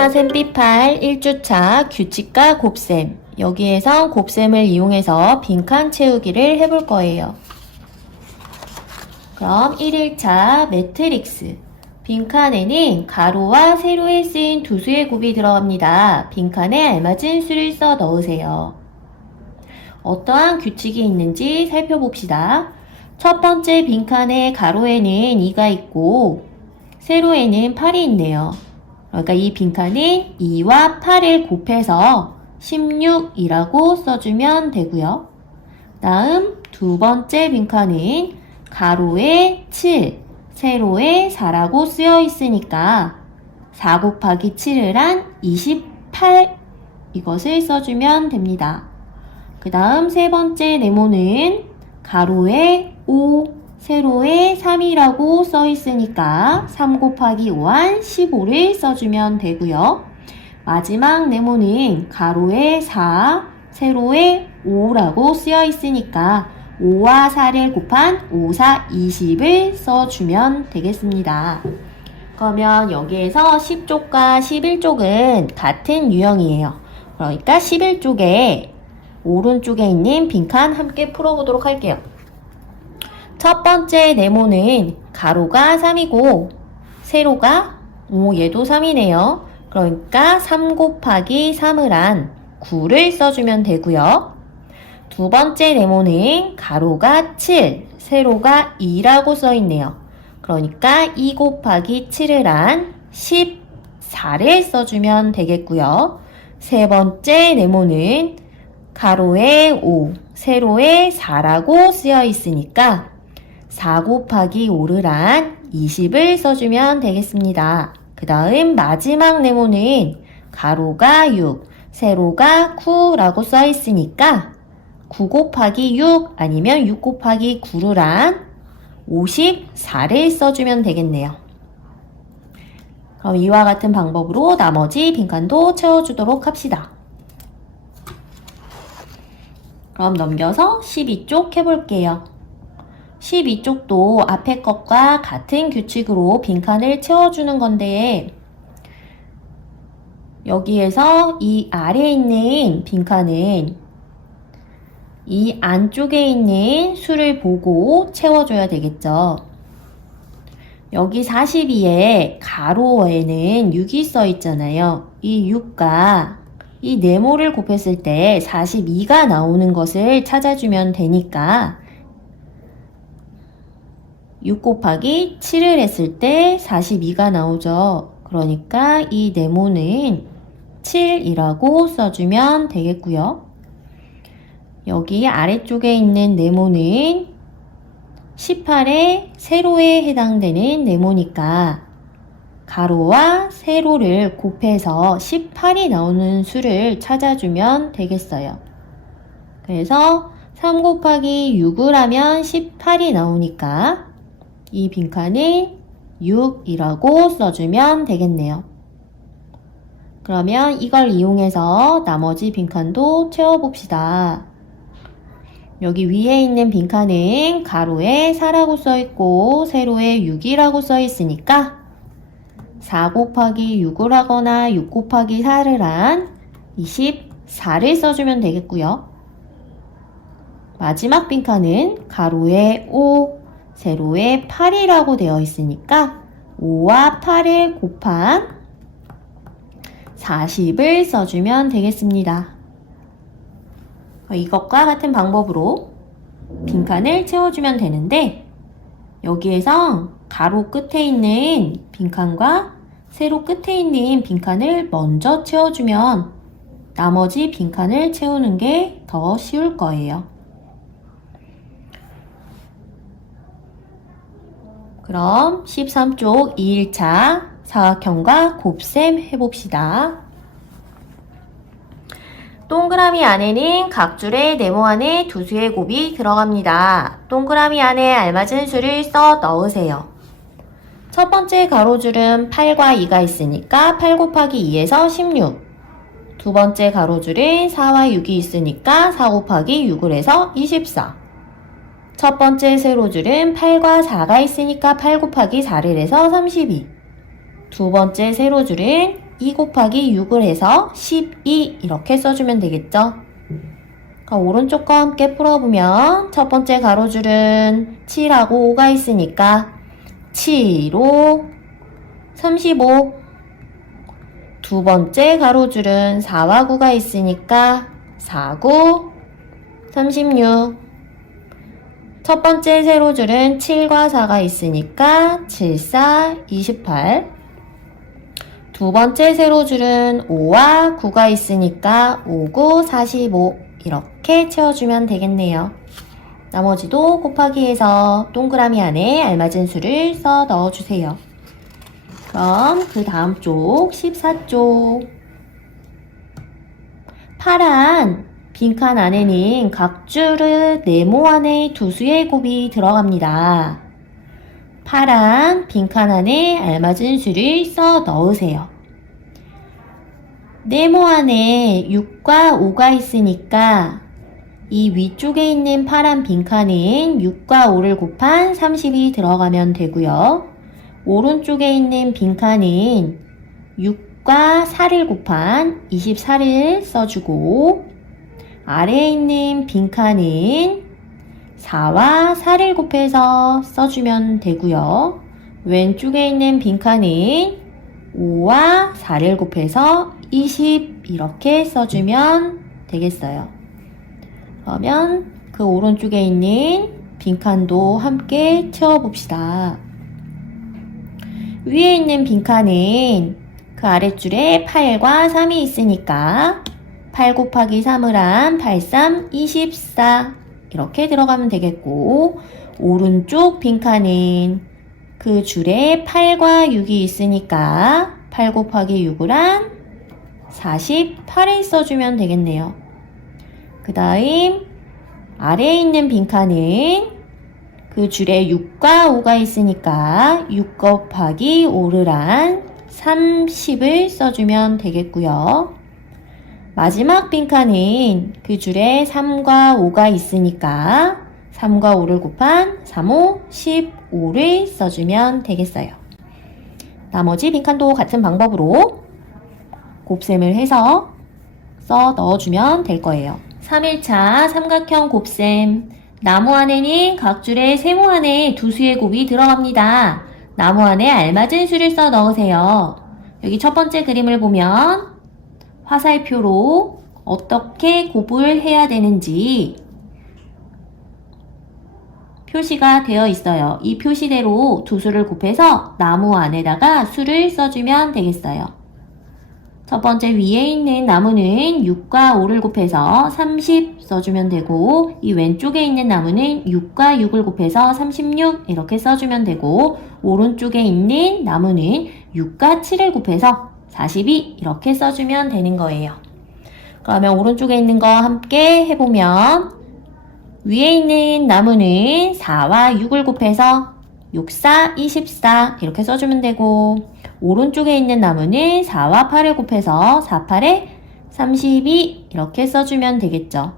동그라마 셈비8 1주차 규칙과 곱셈. 여기에서 곱셈을 이용해서 빈칸 채우기를 해볼 거예요. 그럼 1일차 매트릭스. 빈칸에는 가로와 세로에 쓰인 두 수의 곱이 들어갑니다. 빈칸에 알맞은 수를 써 넣으세요. 어떠한 규칙이 있는지 살펴봅시다. 첫 번째 빈칸의 가로에는 2가 있고 세로에는 8이 있네요. 그러니까 이 빈칸은 2와 8을 곱해서 16이라고 써주면 되고요. 다음 두 번째 빈칸은 가로에 7, 세로에 4라고 쓰여 있으니까 4 곱하기 7을 한 28 이것을 써주면 됩니다. 그 다음 세 번째 네모는 가로에 5, 세로에 3이라고 써 있으니까 3 곱하기 5한 15를 써주면 되고요. 마지막 네모는 가로에 4, 세로에 5라고 쓰여 있으니까 5와 4를 곱한 5, 4, 20을 써주면 되겠습니다. 그러면 여기에서 10쪽과 11쪽은 같은 유형이에요. 그러니까 11쪽에 오른쪽에 있는 빈칸 함께 풀어보도록 할게요. 첫 번째 네모는 가로가 3이고 세로가 얘도 3이네요. 그러니까 3 곱하기 3을 한 9를 써주면 되고요. 두 번째 네모는 가로가 7, 세로가 2라고 써있네요. 그러니까 2 곱하기 7을 한 14를 써주면 되겠고요. 세 번째 네모는 가로에 5, 세로에 4라고 쓰여 있으니까 4 곱하기 5를 한 20을 써주면 되겠습니다. 그 다음 마지막 네모는 가로가 6, 세로가 9라고 써 있으니까 9 곱하기 6 아니면 6 곱하기 9를 한 54를 써주면 되겠네요. 그럼 이와 같은 방법으로 나머지 빈칸도 채워주도록 합시다. 그럼 넘겨서 12쪽 해볼게요. 12쪽도 앞에 것과 같은 규칙으로 빈칸을 채워주는 건데 여기에서 이 아래에 있는 빈칸은 이 안쪽에 있는 수를 보고 채워줘야 되겠죠. 여기 42에 가로에는 6이 써 있잖아요. 이 6과 이 네모를 곱했을 때 42가 나오는 것을 찾아주면 되니까 6 곱하기 7을 했을 때 42가 나오죠. 그러니까 이 네모는 7이라고 써주면 되겠고요. 여기 아래쪽에 있는 네모는 18의 세로에 해당되는 네모니까 가로와 세로를 곱해서 18이 나오는 수를 찾아주면 되겠어요. 그래서 3 곱하기 6을 하면 18이 나오니까 이 빈칸은 6이라고 써주면 되겠네요. 그러면 이걸 이용해서 나머지 빈칸도 채워봅시다. 여기 위에 있는 빈칸은 가로에 4라고 써있고 세로에 6이라고 써있으니까 4 곱하기 6을 하거나 6 곱하기 4를 한 24를 써주면 되겠고요. 마지막 빈칸은 가로에 5, 세로에 8이라고 되어 있으니까 5와 8을 곱한 40을 써주면 되겠습니다. 이것과 같은 방법으로 빈칸을 채워주면 되는데 여기에서 가로 끝에 있는 빈칸과 세로 끝에 있는 빈칸을 먼저 채워주면 나머지 빈칸을 채우는 게 더 쉬울 거예요. 그럼 13쪽 2일차 사각형과 곱셈 해봅시다. 동그라미 안에는 각줄의 네모 안에 두 수의 곱이 들어갑니다. 동그라미 안에 알맞은 수를 써 넣으세요. 첫 번째 가로줄은 8과 2가 있으니까 8 곱하기 2에서 16. 두 번째 가로줄은 4와 6이 있으니까 4 곱하기 6을 해서 24. 첫 번째 세로줄은 8과 4가 있으니까 8 곱하기 4를 해서 32. 두 번째 세로줄은 2 곱하기 6을 해서 12 이렇게 써주면 되겠죠? 그럼 오른쪽 거 함께 풀어보면 첫 번째 가로줄은 7하고 5가 있으니까 7, 5, 35. 두 번째 가로줄은 4와 9가 있으니까 4, 9, 36. 첫 번째 세로줄은 7과 4가 있으니까 7, 4, 28. 두 번째 세로줄은 5와 9가 있으니까 5, 9, 45. 이렇게 채워주면 되겠네요. 나머지도 곱하기해서 동그라미 안에 알맞은 수를 써 넣어주세요. 그럼 그 다음 쪽 14쪽 파란 빈칸 안에는 각줄의 네모안의 두 수의 곱이 들어갑니다. 파란 빈칸 안에 알맞은 수를 써 넣으세요. 네모안에 6과 5가 있으니까 이 위쪽에 있는 파란 빈칸은 6과 5를 곱한 30이 들어가면 되고요. 오른쪽에 있는 빈칸은 6과 4를 곱한 24를 써주고 아래에 있는 빈칸은 4와 4를 곱해서 써주면 되고요. 왼쪽에 있는 빈칸은 5와 4를 곱해서 20 이렇게 써주면 되겠어요. 그러면 그 오른쪽에 있는 빈칸도 함께 채워봅시다. 위에 있는 빈칸은 그 아랫줄에 8과 3이 있으니까 8 곱하기 3을 한 8, 3, 24 이렇게 들어가면 되겠고 오른쪽 빈칸은 그 줄에 8과 6이 있으니까 8 곱하기 6을 한 48을 써주면 되겠네요. 그 다음 아래에 있는 빈칸은 그 줄에 6과 5가 있으니까 6 곱하기 5를 한 30을 써주면 되겠고요. 마지막 빈칸은 그 줄에 3과 5가 있으니까 3과 5를 곱한 3, 5, 15를 써주면 되겠어요. 나머지 빈칸도 같은 방법으로 곱셈을 해서 써 넣어주면 될 거예요. 3일차 삼각형 곱셈. 나무 안에는 각줄에 세모 안에 두 수의 곱이 들어갑니다. 나무 안에 알맞은 수를 써 넣으세요. 여기 첫 번째 그림을 보면 화살표로 어떻게 곱을 해야 되는지 표시가 되어 있어요. 이 표시대로 두 수를 곱해서 나무 안에다가 수를 써주면 되겠어요. 첫 번째 위에 있는 나무는 6과 5를 곱해서 30 써주면 되고 이 왼쪽에 있는 나무는 6과 6을 곱해서 36 이렇게 써주면 되고 오른쪽에 있는 나무는 6과 7을 곱해서 42 이렇게 써주면 되는 거예요. 그러면 오른쪽에 있는 거 함께 해보면 위에 있는 나무는 4와 6을 곱해서 6, 4, 24 이렇게 써주면 되고 오른쪽에 있는 나무는 4와 8을 곱해서 4, 8에 32 이렇게 써주면 되겠죠.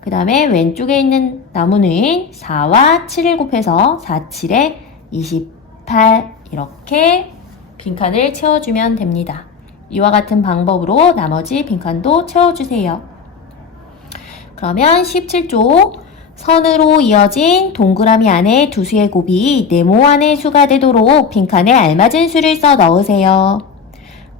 그 다음에 왼쪽에 있는 나무는 4와 7을 곱해서 4, 7에 28 이렇게 빈칸을 채워주면 됩니다. 이와 같은 방법으로 나머지 빈칸도 채워주세요. 그러면 17쪽 선으로 이어진 동그라미 안에 두 수의 곱이 네모안의 수가 되도록 빈칸에 알맞은 수를 써 넣으세요.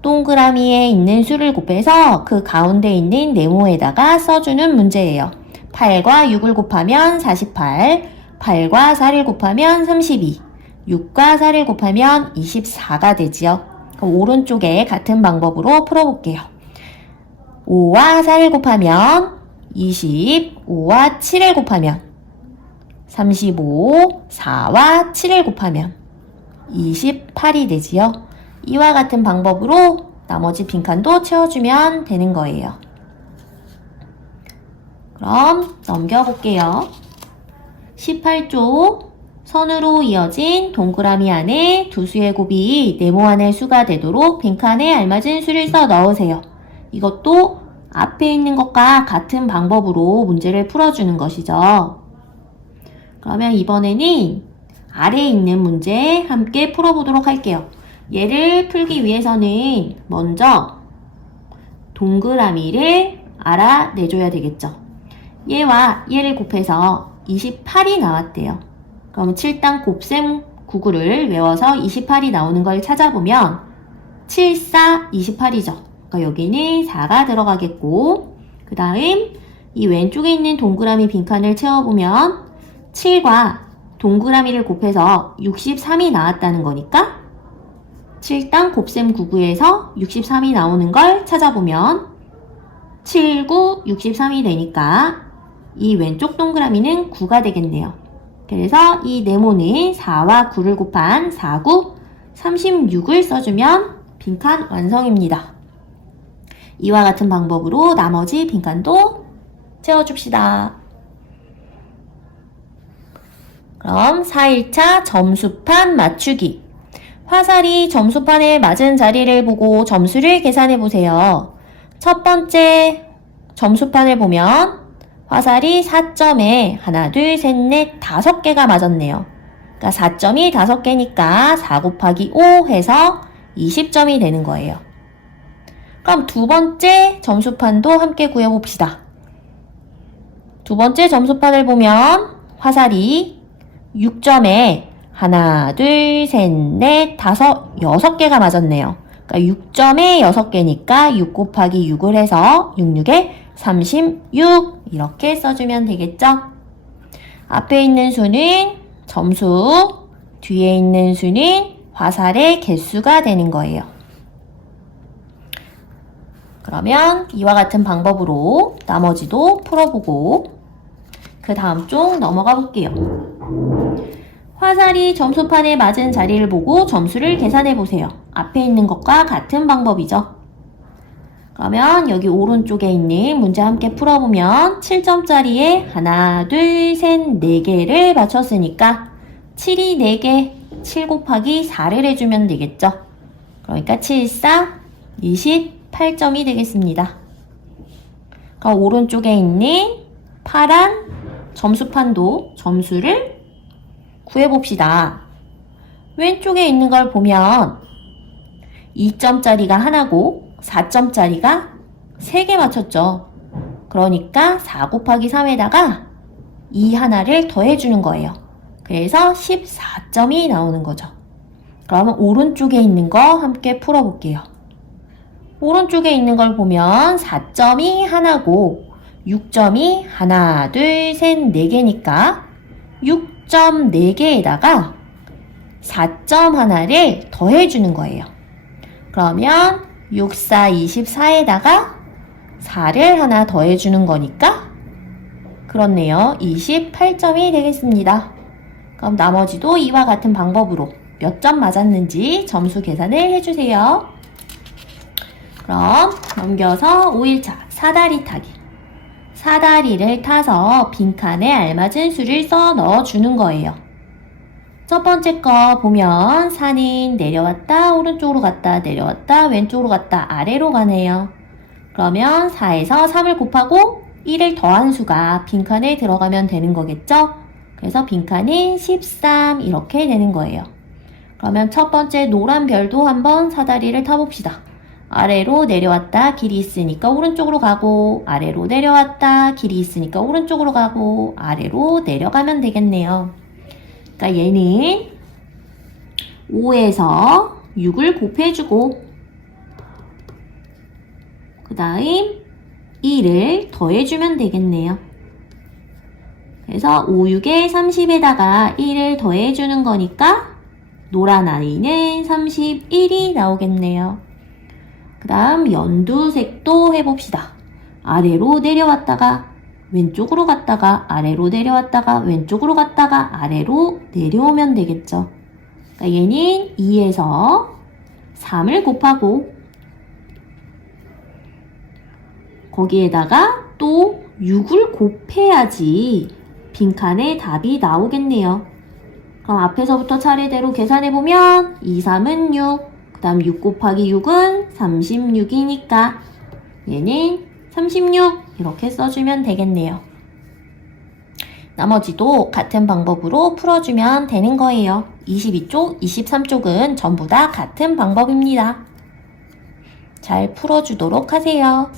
동그라미에 있는 수를 곱해서 그 가운데 있는 네모에다가 써주는 문제예요. 8과 6을 곱하면 48, 8과 4를 곱하면 32, 6과 4를 곱하면 24가 되지요. 그럼 오른쪽에 같은 방법으로 풀어볼게요. 5와 4를 곱하면 20, 5와 7을 곱하면 35, 4와 7을 곱하면 28이 되지요. 이와 같은 방법으로 나머지 빈칸도 채워주면 되는 거예요. 그럼 넘겨볼게요. 18쪽 선으로 이어진 동그라미 안에 두 수의 곱이 네모안의 수가 되도록 빈칸에 알맞은 수를 써 넣으세요. 이것도 앞에 있는 것과 같은 방법으로 문제를 풀어주는 것이죠. 그러면 이번에는 아래에 있는 문제 함께 풀어보도록 할게요. 얘를 풀기 위해서는 먼저 동그라미를 알아내줘야 되겠죠. 얘와 얘를 곱해서 28이 나왔대요. 그럼 7단 곱셈 구구를 외워서 28이 나오는 걸 찾아보면 7, 4, 28이죠. 그러니까 여기는 4가 들어가겠고, 그 다음 이 왼쪽에 있는 동그라미 빈칸을 채워보면 7과 동그라미를 곱해서 63이 나왔다는 거니까 7단 곱셈 99에서 63이 나오는 걸 찾아보면 7, 9, 63이 되니까 이 왼쪽 동그라미는 9가 되겠네요. 그래서 이 네모는 4와 9를 곱한 4, 9, 36을 써주면 빈칸 완성입니다. 이와 같은 방법으로 나머지 빈칸도 채워줍시다. 그럼 4일차 점수판 맞추기. 화살이 점수판에 맞은 자리를 보고 점수를 계산해보세요. 첫 번째 점수판을 보면 화살이 4점에 하나, 둘, 셋, 넷, 5개가 맞았네요. 그러니까 4점이 5개니까 4 곱하기 5 해서 20점이 되는 거예요. 그럼 두 번째 점수판도 함께 구해봅시다. 두 번째 점수판을 보면 화살이 6점에 하나, 둘, 셋, 넷, 6개가 맞았네요. 그러니까 6점에 6개니까 6 곱하기 6을 해서 6, 6에 36 이렇게 써주면 되겠죠? 앞에 있는 수는 점수, 뒤에 있는 수는 화살의 개수가 되는 거예요. 그러면 이와 같은 방법으로 나머지도 풀어보고 그 다음 쪽 넘어가 볼게요. 화살이 점수판에 맞은 자리를 보고 점수를 계산해 보세요. 앞에 있는 것과 같은 방법이죠. 그러면 여기 오른쪽에 있는 문제 함께 풀어보면 7점짜리에 하나, 둘, 셋, 4개를 맞췄으니까 7이 4개, 7 곱하기 4를 해주면 되겠죠. 그러니까 7, 4, 28점이 되겠습니다. 그럼 오른쪽에 있는 파란 점수판도 점수를 구해봅시다. 왼쪽에 있는 걸 보면 2점짜리가 하나고 4점짜리가 3개 맞췄죠. 그러니까 4 곱하기 3에다가 이 하나를 더해주는 거예요. 그래서 14점이 나오는 거죠. 그러면 오른쪽에 있는 거 함께 풀어볼게요. 오른쪽에 있는 걸 보면 4점이 하나고 6점이 하나, 둘, 셋, 4개니까 6점 4개에다가 4점 하나를 더해주는 거예요. 그러면 6, 4, 24에다가 4를 하나 더해주는 거니까 그렇네요. 28점이 되겠습니다. 그럼 나머지도 이와 같은 방법으로 몇 점 맞았는지 점수 계산을 해주세요. 그럼 넘겨서 5일차 사다리 타기. 사다리를 타서 빈칸에 알맞은 수를 써 넣어주는 거예요. 첫 번째 거 보면 산은 내려왔다, 오른쪽으로 갔다, 내려왔다, 왼쪽으로 갔다, 아래로 가네요. 그러면 4에서 3을 곱하고 1을 더한 수가 빈칸에 들어가면 되는 거겠죠? 그래서 빈칸은 13 이렇게 되는 거예요. 그러면 첫 번째 노란 별도 한번 사다리를 타봅시다. 아래로 내려왔다, 길이 있으니까 오른쪽으로 가고, 아래로 내려왔다, 길이 있으니까 오른쪽으로 가고, 아래로 내려가면 되겠네요. 그러니까 얘는 5에서 6을 곱해주고 그 다음 1을 더해주면 되겠네요. 그래서 5, 6에 30에다가 1을 더해주는 거니까 노란 아이는 31이 나오겠네요. 그 다음 연두색도 해봅시다. 아래로 내려왔다가 왼쪽으로 갔다가 아래로 내려왔다가 왼쪽으로 갔다가 아래로 내려오면 되겠죠. 그러니까 얘는 2에서 3을 곱하고 거기에다가 또 6을 곱해야지 빈칸에 답이 나오겠네요. 그럼 앞에서부터 차례대로 계산해보면 2, 3은 6, 그 다음 6 곱하기 6은 36이니까 얘는 36 이렇게 써주면 되겠네요. 나머지도 같은 방법으로 풀어주면 되는 거예요. 22쪽, 23쪽은 전부 다 같은 방법입니다. 잘 풀어주도록 하세요.